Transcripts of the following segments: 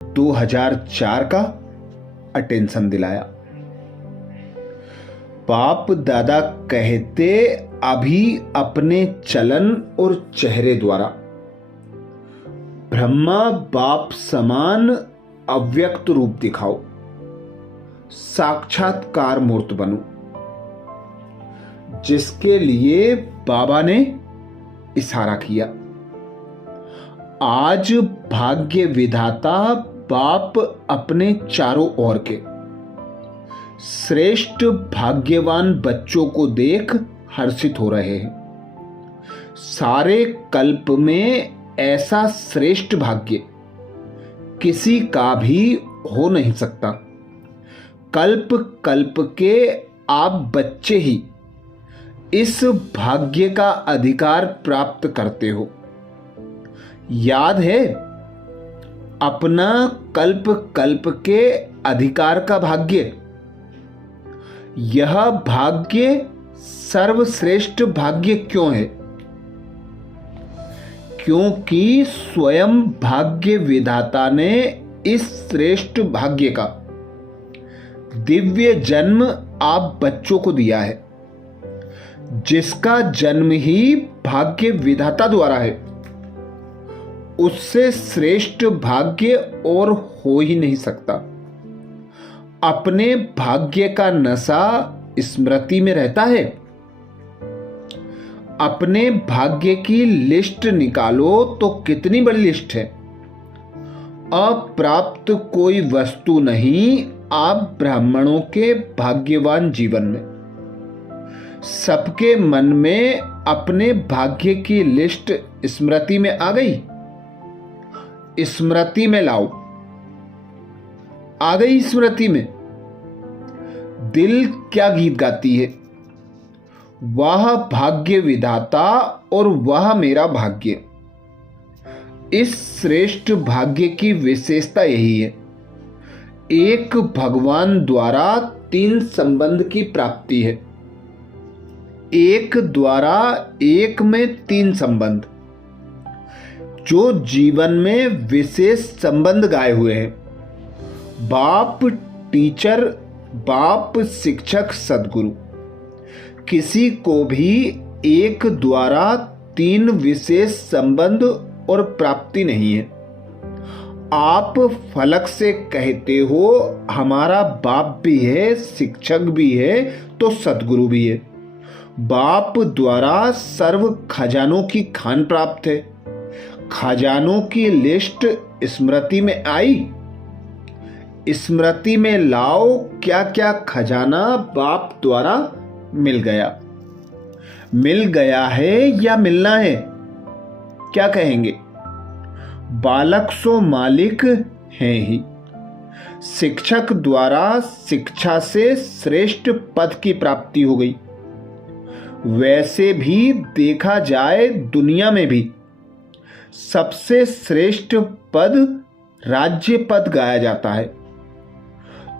2004 का अटेंशन दिलाया। बाप दादा कहते अभी अपने चलन और चेहरे द्वारा ब्रह्मा बाप समान अव्यक्त रूप दिखाओ, साक्षात्कार मूर्त बनो, जिसके लिए बाबा ने इशारा किया। आज भाग्य विधाता बाप अपने चारों ओर के श्रेष्ठ भाग्यवान बच्चों को देख हर्षित हो रहे हैं। सारे कल्प में ऐसा श्रेष्ठ भाग्य किसी का भी हो नहीं सकता। कल्प कल्प के आप बच्चे ही इस भाग्य का अधिकार प्राप्त करते हो। याद है अपना कल्प कल्प के अधिकार का भाग्य। यह भाग्य सर्वश्रेष्ठ भाग्य क्यों है? क्योंकि स्वयं भाग्य विधाता ने इस श्रेष्ठ भाग्य का दिव्य जन्म आप बच्चों को दिया है, जिसका जन्म ही भाग्य विधाता द्वारा है। उससे श्रेष्ठ भाग्य और हो ही नहीं सकता। अपने भाग्य का नशा स्मृति में रहता है। अपने भाग्य की लिस्ट निकालो तो कितनी बड़ी लिस्ट है। अप्राप्त कोई वस्तु नहीं आप ब्राह्मणों के भाग्यवान जीवन में। सबके मन में अपने भाग्य की लिस्ट स्मृति में आ गई। स्मृति में लाओ। आ गई स्मृति में। दिल क्या गीत गाती है? वह भाग्य विधाता और वह मेरा भाग्य। इस श्रेष्ठ भाग्य की विशेषता यही है। एक भगवान द्वारा 3 संबंध की प्राप्ति है। एक द्वारा एक में 3 संबंध, जो जीवन में विशेष संबंध गाए हुए हैं। बाप टीचर, बाप शिक्षक, सदगुरु। किसी को भी एक द्वारा 3 विशेष संबंध और प्राप्ति नहीं है। आप फलक से कहते हो हमारा बाप भी है, शिक्षक भी है, तो सदगुरु भी है। बाप द्वारा सर्व खजानों की खान प्राप्त है। खजानों की लिस्ट स्मृति में आई। स्मृति में लाओ क्या क्या खजाना बाप द्वारा मिल गया। मिल गया है या मिलना है? क्या कहेंगे? बालक सो मालिक हैं ही। शिक्षक द्वारा शिक्षा से श्रेष्ठ पद की प्राप्ति हो गई। वैसे भी देखा जाए दुनिया में भी सबसे श्रेष्ठ पद राज्य पद गाया जाता है।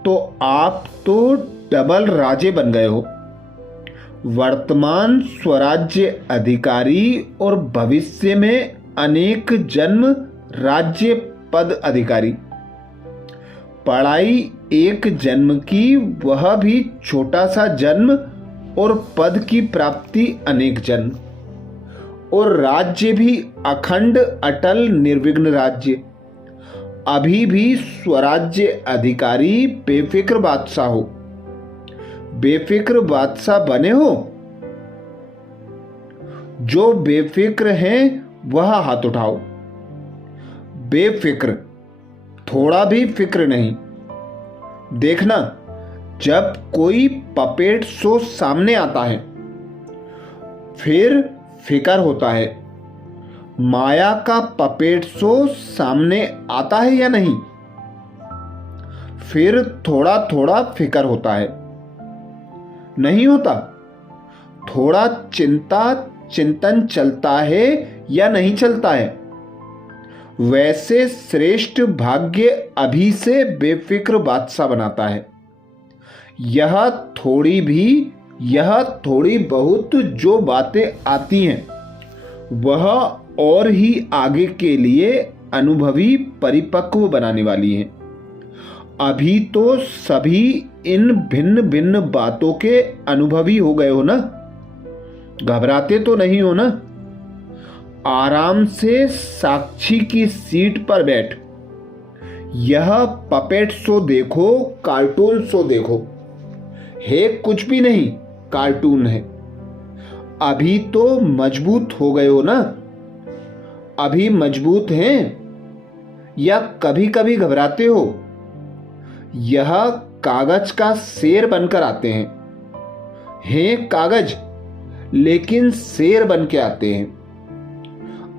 तो आप तो डबल राजे बन गए हो। वर्तमान स्वराज्य अधिकारी और भविष्य में अनेक जन्म राज्य पद अधिकारी। पढ़ाई एक जन्म की, वह भी छोटा सा जन्म, और पद की प्राप्ति अनेक जन्म, और राज्य भी अखंड अटल निर्विघ्न राज्य। अभी भी स्वराज्य अधिकारी बेफिक्र बादशाह हो। बेफिक्र बादशाह बने हो? जो बेफिक्र हैं वह हाथ उठाओ। बेफिक्र, थोड़ा भी फिक्र नहीं। देखना, जब कोई पपेट शो सामने आता है फिर फिकर होता है। माया का पपेट शो सामने आता है या नहीं, फिर थोड़ा थोड़ा फिकर होता है। नहीं होता? थोड़ा चिंतन चलता है या नहीं चलता है? वैसे श्रेष्ठ भाग्य अभी से बेफिक्र बादशाह बनाता है। यह थोड़ी बहुत जो बातें आती हैं वह और ही आगे के लिए अनुभवी परिपक्व बनाने वाली हैं। अभी तो सभी इन भिन्न भिन्न बातों के अनुभवी हो गए हो ना, घबराते तो नहीं हो ना। आराम से साक्षी की सीट पर बैठ यह पपेट शो देखो, कार्टून शो देखो। है कुछ भी नहीं, कार्टून है। अभी तो मजबूत हो गए हो ना, अभी मजबूत हैं या कभी कभी घबराते हो? यह कागज का शेर बनकर आते हैं कागज, लेकिन शेर बन के आते हैं।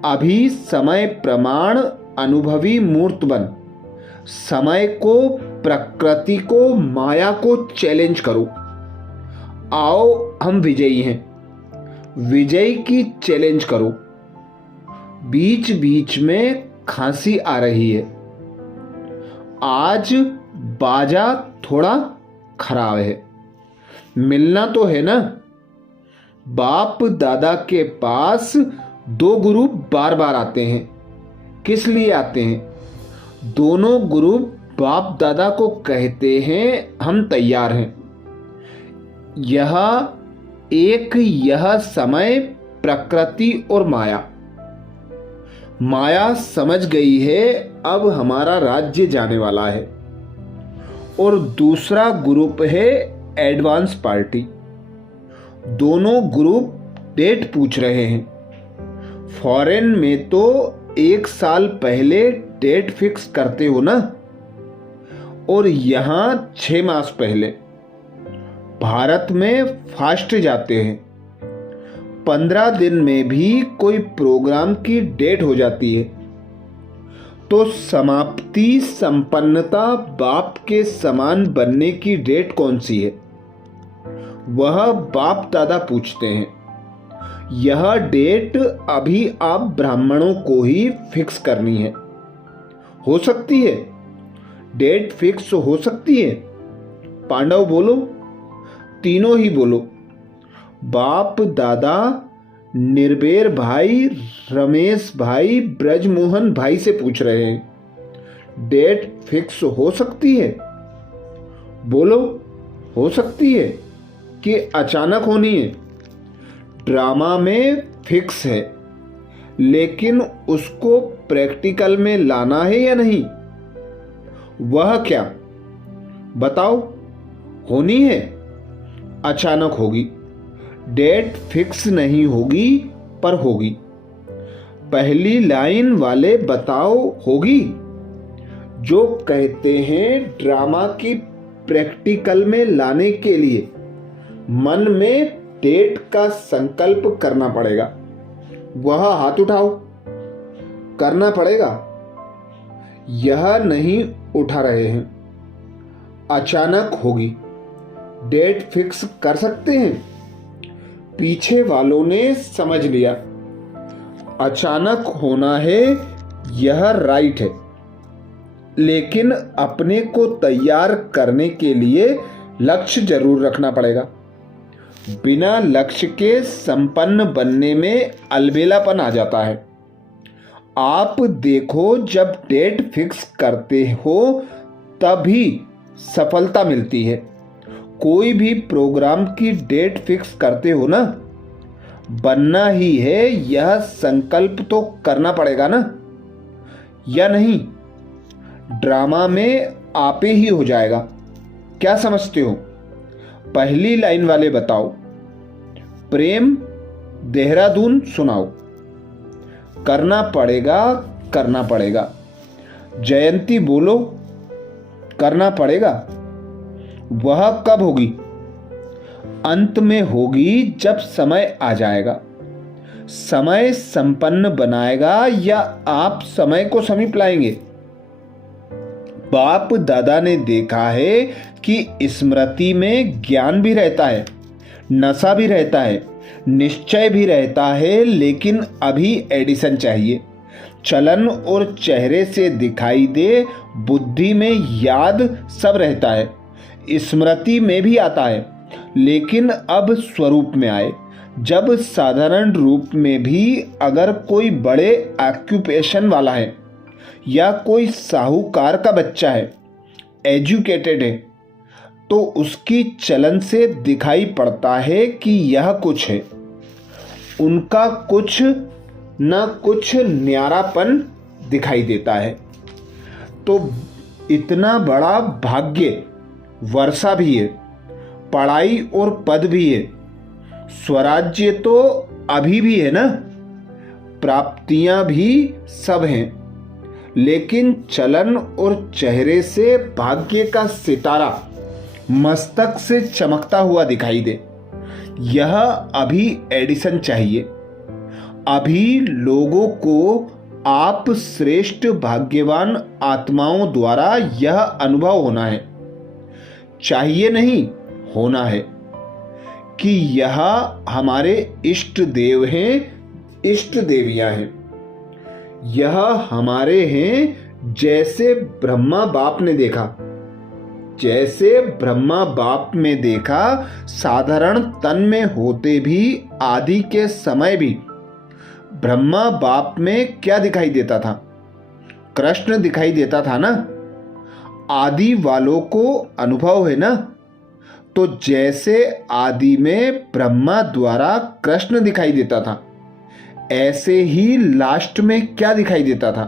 अभी समय प्रमाण अनुभवी मूर्त बन, समय को, प्रकृति को, माया को चैलेंज करो। आओ हम विजयी हैं, विजय की चैलेंज करो। बीच बीच में खांसी आ रही है, आज बाजा थोड़ा खराब है। मिलना तो है ना। बाप दादा के पास दो गुरु बार बार आते हैं। किस लिए आते हैं? दोनों गुरु बाप दादा को कहते हैं हम तैयार हैं। यह समय, प्रकृति और माया। माया समझ गई है अब हमारा राज्य जाने वाला है। और दूसरा ग्रुप है एडवांस पार्टी। दोनों ग्रुप डेट पूछ रहे हैं। फॉरेन में तो 1 साल पहले डेट फिक्स करते हो ना, और यहां 6 मास पहले। भारत में फास्ट जाते हैं, 15 दिन में भी कोई प्रोग्राम की डेट हो जाती है। तो समाप्ति, संपन्नता, बाप के समान बनने की डेट कौन सी है? वह बाप दादा पूछते हैं। यह डेट अभी आप ब्राह्मणों को ही फिक्स करनी है। हो सकती है डेट फिक्स हो सकती है? पांडव बोलो, तीनों ही बोलो। बाप दादा निर्बेर भाई, रमेश भाई, ब्रजमोहन भाई से पूछ रहे हैं डेट फिक्स हो सकती है? बोलो, हो सकती है कि अचानक होनी है? ड्रामा में फिक्स है, लेकिन उसको प्रैक्टिकल में लाना है या नहीं? वह क्या बताओ? होनी है, अचानक होगी। डेट फिक्स नहीं होगी पर होगी। पहली लाइन वाले बताओ होगी? जो कहते हैं ड्रामा की प्रैक्टिकल में लाने के लिए मन में डेट का संकल्प करना पड़ेगा। वह हाथ उठाओ। करना पड़ेगा। यह नहीं उठा रहे हैं। अचानक होगी, डेट फिक्स कर सकते हैं? पीछे वालों ने समझ लिया अचानक होना है, यह राइट है। लेकिन अपने को तैयार करने के लिए लक्ष्य जरूर रखना पड़ेगा। बिना लक्ष्य के संपन्न बनने में अलबेलापन आ जाता है। आप देखो, जब डेट फिक्स करते हो तभी सफलता मिलती है। कोई भी प्रोग्राम की डेट फिक्स करते हो ना, बनना ही है, यह संकल्प तो करना पड़ेगा ना, या नहीं? ड्रामा में आपे ही हो जाएगा। क्या समझते हो? पहली लाइन वाले बताओ। प्रेम देहरादून सुनाओ। करना पड़ेगा, करना पड़ेगा। जयंती बोलो, करना पड़ेगा। वह कब होगी? अंत में होगी, जब समय आ जाएगा। समय संपन्न बनाएगा या आप समय को समीप लाएंगे? बाप दादा ने देखा है कि स्मृति में ज्ञान भी रहता है, नशा भी रहता है, निश्चय भी रहता है, लेकिन अभी एडिशन चाहिए। चलन और चेहरे से दिखाई दे, बुद्धि में याद सब रहता है, स्मृति में भी आता है, लेकिन अब स्वरूप में आए। जब साधारण रूप में भी अगर कोई बड़े ऑक्यूपेशन वाला है, या कोई साहूकार का बच्चा है, एजुकेटेड है, तो उसकी चलन से दिखाई पड़ता है कि यह कुछ है। उनका कुछ न कुछ न्यारापन दिखाई देता है। तो इतना बड़ा भाग्य, वर्षा भी है, पढ़ाई और पद भी है, स्वराज्य तो अभी भी है ना, प्राप्तियां भी सब हैं, लेकिन चलन और चेहरे से भाग्य का सितारा मस्तक से चमकता हुआ दिखाई दे, यह अभी एडिशन चाहिए। अभी लोगों को आप श्रेष्ठ भाग्यवान आत्माओं द्वारा यह अनुभव होना है, चाहिए नहीं, होना है कि यह हमारे इष्ट देव हैं, इष्ट देवियां हैं, यह हमारे हैं। जैसे ब्रह्मा बाप ने देखा, जैसे ब्रह्मा बाप में देखा, साधारण तन में होते भी आदि के समय भी ब्रह्मा बाप में क्या दिखाई देता था? कृष्ण दिखाई देता था ना। आदि वालों को अनुभव है ना। तो जैसे आदि में ब्रह्मा द्वारा कृष्ण दिखाई देता था, ऐसे ही लास्ट में क्या दिखाई देता था?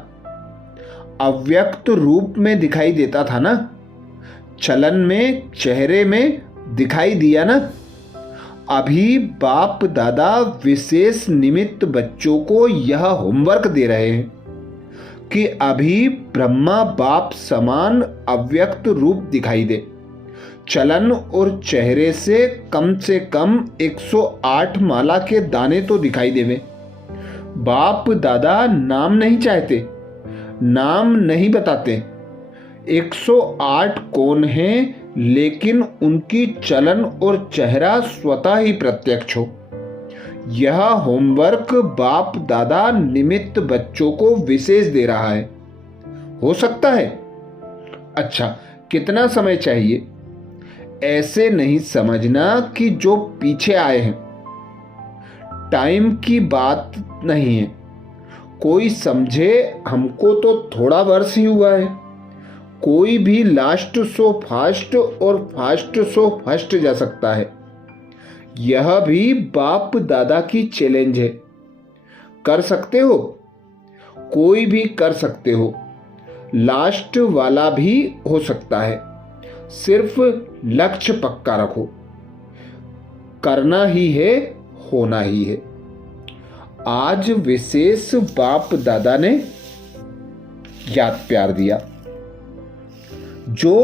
अव्यक्त रूप में दिखाई देता था ना। चलन में, चेहरे में दिखाई दिया ना। अभी बाप दादा विशेष निमित्त बच्चों को यह होमवर्क दे रहे हैं कि अभी ब्रह्मा बाप समान अव्यक्त रूप दिखाई दे। चलन और चेहरे से कम 108 माला के दाने तो दिखाई देवे। बाप दादा नाम नहीं चाहते, नाम नहीं बताते। 108 कौन हैं, लेकिन उनकी चलन और चेहरा स्वतः ही प्रत्यक्ष हो। यह होमवर्क बाप दादा निमित्त बच्चों को विशेष दे रहा है। हो सकता है। अच्छा, कितना समय चाहिए? ऐसे नहीं समझना कि जो पीछे आए हैं। टाइम की बात नहीं है। कोई समझे हमको तो थोड़ा वर्ष ही हुआ है। कोई भी लास्ट सो फास्ट और फास्ट सो फर्स्ट जा सकता है। यह भी बाप दादा की चैलेंज है। कर सकते हो, कोई भी कर सकते हो। लास्ट वाला भी हो सकता है। सिर्फ लक्ष्य पक्का रखो। करना ही है, होना ही है। आज विशेष बाप दादा ने याद प्यार दिया। जो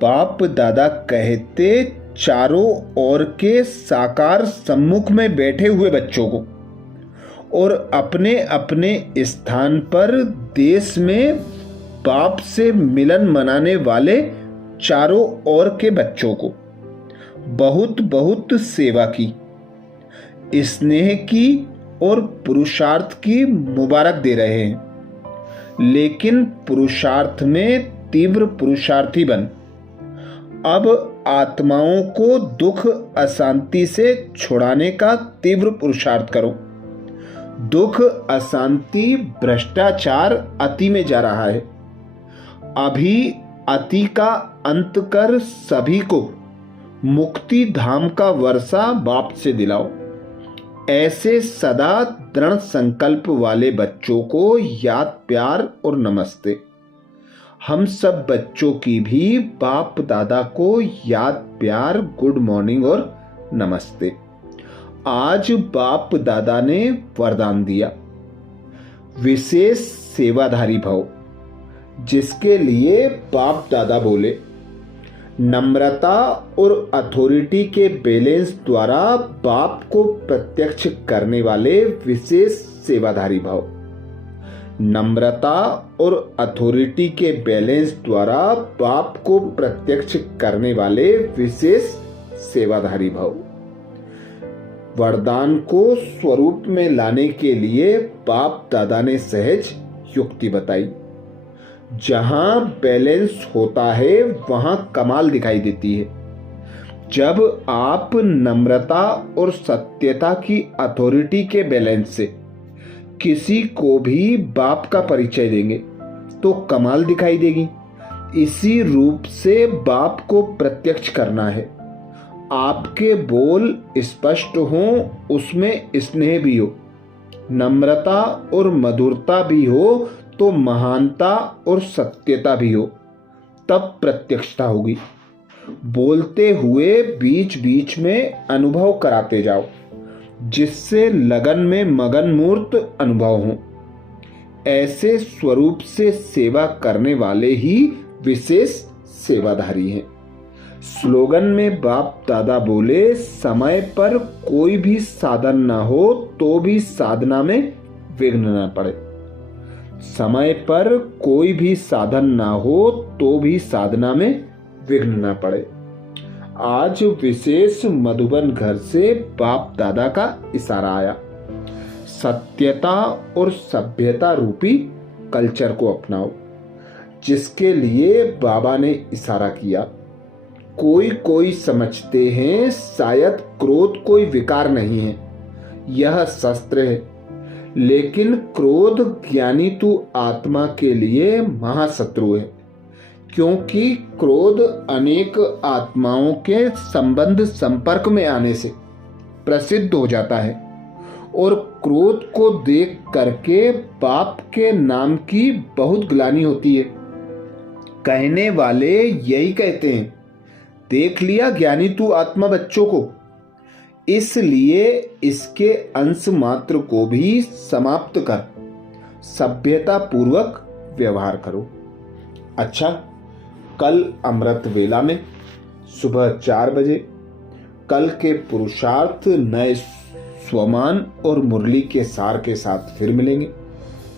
बाप दादा कहते चारों ओर के साकार सम्मुख में बैठे हुए बच्चों को और अपने अपने स्थान पर देश में बाप से मिलन मनाने वाले चारों ओर के बच्चों को बहुत बहुत सेवा की, स्नेह की और पुरुषार्थ की मुबारक दे रहे हैं। लेकिन पुरुषार्थ में तीव्र पुरुषार्थी बन। अब आत्माओं को दुख अशांति से छुड़ाने का तीव्र पुरुषार्थ करो। दुख अशांति भ्रष्टाचार अति में जा रहा है। अभी अति का अंत कर सभी को मुक्ति धाम का वर्षा बाप से दिलाओ। ऐसे सदा दृढ़ संकल्प वाले बच्चों को याद प्यार और नमस्ते। हम सब बच्चों की भी बाप दादा को याद प्यार, गुड मॉर्निंग और नमस्ते। आज बाप दादा ने वरदान दिया, विशेष सेवाधारी भव, जिसके लिए बाप दादा बोले नम्रता और अथॉरिटी के बैलेंस द्वारा बाप को प्रत्यक्ष करने वाले विशेष सेवाधारी भाव। नम्रता और अथॉरिटी के बैलेंस द्वारा बाप को प्रत्यक्ष करने वाले विशेष सेवाधारी भाव। वरदान को स्वरूप में लाने के लिए बाप दादा ने सहज युक्ति बताई। जहां बैलेंस होता है वहां कमाल दिखाई देती है। जब आप नम्रता और सत्यता की अथॉरिटी के बैलेंस से किसी को भी बाप का परिचय देंगे तो कमाल दिखाई देगी। इसी रूप से बाप को प्रत्यक्ष करना है। आपके बोल स्पष्ट हों, उसमें स्नेह भी हो, नम्रता और मधुरता भी हो, तो महानता और सत्यता भी हो, तब प्रत्यक्षता होगी। बोलते हुए बीच बीच में अनुभव कराते जाओ, जिससे लगन में मगन मूर्त अनुभव हो। ऐसे स्वरूप से सेवा करने वाले ही विशेष सेवाधारी हैं। स्लोगन में बाप दादा बोले, समय पर कोई भी साधन ना हो तो भी साधना में विघ्न न पड़े। समय पर कोई भी साधन ना हो तो भी साधना में विघ्न न पड़े। आज विशेष मधुबन घर से बाप दादा का इशारा आया। सत्यता और सभ्यता रूपी कल्चर को अपनाओ, जिसके लिए बाबा ने इशारा किया। कोई कोई समझते हैं शायद क्रोध कोई विकार नहीं है, यह शस्त्र है, लेकिन क्रोध ज्ञानी तू आत्मा के लिए महाशत्रु है, क्योंकि क्रोध अनेक आत्माओं के संबंध संपर्क में आने से प्रसिद्ध हो जाता है, और क्रोध को देख करके बाप के नाम की बहुत ग्लानि होती है। कहने वाले यही कहते हैं, देख लिया ज्ञानी तू आत्मा बच्चों को, इसलिए इसके अंश मात्र को भी समाप्त कर सभ्यता पूर्वक व्यवहार करो। अच्छा, कल अमृत वेला में सुबह 4 बजे कल के पुरुषार्थ नए स्वमान और मुरली के सार के साथ फिर मिलेंगे।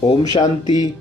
ओम शांति।